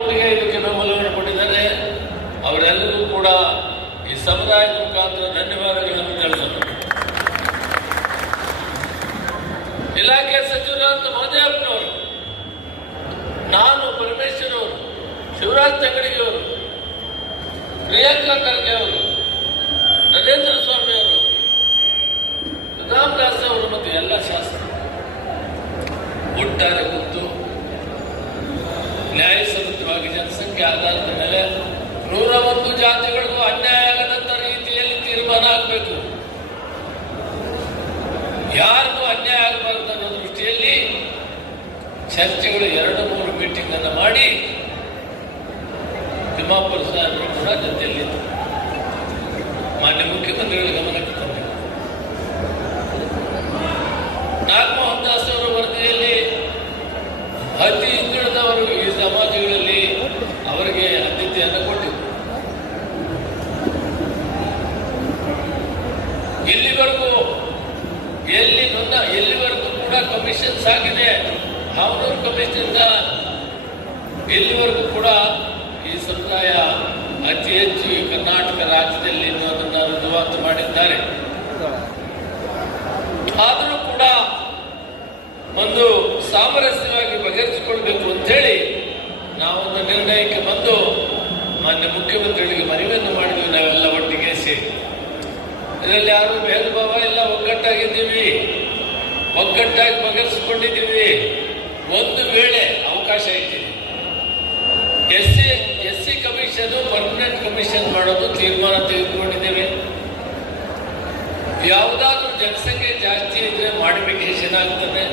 ಇದಕ್ಕೆ ಬೆಂಬಲವನ್ನು ಕೊಟ್ಟಿದ್ದಾರೆ. ಅವರೆಲ್ಲರೂ ಕೂಡ ಈ ಸಮುದಾಯದ ಮುಖಾಂತರ ಧನ್ಯವಾದಗಳನ್ನು ತಿಳಿಸೋಣ. ಇಲಾಖೆ ಸಚಿವರಾದ ಮಹದೇವನವರು ನಾನು ಪರಮೇಶ್ವರ್ ಅವರು ಶಿವರಾಜ್ ತಂಗಡಿಗೆ ಅವರು ಪ್ರಿಯಾಂಕಾ ಖರ್ಗೆ ಅವರು ನರೇಂದ್ರ ಸ್ವಾಮಿ ಅವರು ರಾಮದಾಸ್ ಅವರು ಮತ್ತು ಎಲ್ಲ ಶಾಸಕರು ಒಟ್ಟಾರೆ ಕೂತು ನ್ಯಾಯಸಮ್ಮತವಾಗಿ ಜನಸಂಖ್ಯೆ ಆಧಾರದ ಮೇಲೆ ನೂರ ಒಂದು ಜಾತಿಗಳಿಗೂ ಅನ್ಯಾಯ ಆಗದಂತ ರೀತಿಯಲ್ಲಿ ತೀರ್ಮಾನ ಆಗಬೇಕು. ಯಾರಿಗೂ ಅನ್ಯಾಯ ಆಗಬಾರದು ಅನ್ನೋ ದೃಷ್ಟಿಯಲ್ಲಿ ಚರ್ಚೆಗಳು ಎರಡು ಮೂರು ಮೀಟಿಂಗ್ ಅನ್ನು ಮಾಡಿ ತಿಮ್ಮಾಪುರ ಸಾಹೇಬರು ಕೂಡ ಜೊತೆಯಲ್ಲಿದ್ದರು ಮಾನ್ಯ ಮುಖ್ಯಮಂತ್ರಿಗಳ ಗಮನಕ್ಕೆ ಇಲ್ಲಿವರೆಗೂ ಎಲ್ಲಿ ನೊಂದ ಎಲ್ಲಿವರೆಗೂ ಕೂಡ ಕಮಿಷನ್ಸ್ ಆಗಿದೆ. ಹಾವನೂರು ಕಮಿಷನ್ ಎಲ್ಲಿವರೆಗೂ ಕೂಡ ಈ ಸಮುದಾಯ ಅತಿ ಹೆಚ್ಚು ಕರ್ನಾಟಕ ರಾಜ್ಯದಲ್ಲಿ ಅನ್ನೋದನ್ನ ರುಜುವಾತು ಮಾಡಿದ್ದಾರೆ. ಆದರೂ ಕೂಡ ಒಂದು ಸಾಮರಸ್ಯವಾಗಿ ಬಗೆಹರಿಸಿಕೊಳ್ಬೇಕು ಅಂತೇಳಿ ನಾವೊಂದು ನಿರ್ಣಯಕ್ಕೆ ಬಂದು ಮಾನ್ಯ ಮುಖ್ಯಮಂತ್ರಿಗಳಿಗೆ ಇದರಲ್ಲಿ ಯಾರು ಭೇದಭಾವ ಇಲ್ಲ, ಒಗ್ಗಟ್ಟಾಗಿದ್ದೀವಿ. ಒಗ್ಗಟ್ಟಾಗಿ ಬಗೆಹರಿಸಿಕೊಂಡಿದ್ದೀವಿ. ಒಂದು ವೇಳೆ ಅವಕಾಶ ಐತಿ. S C S C commission permanent commission ಮಾಡೋದು ತೀರ್ಮಾನ ತೆಗೆದುಕೊಂಡಿದ್ದೇವೆ. ಯಾವುದಾದ್ರೂ ಜನಸಂಖ್ಯೆ ಜಾಸ್ತಿ ಇದ್ರೆ ಮಾಡಿಫಿಕೇಶನ್ ಆಗ್ತದೆ.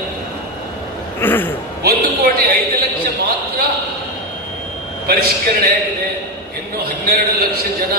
ಒಂದು ಕೋಟಿ ಐದು ಲಕ್ಷ ಮಾತ್ರ ಪರಿಷ್ಕರಣೆ ಆಗಿದೆ. ಇನ್ನು ಹನ್ನೆರಡು ಲಕ್ಷ ಜನ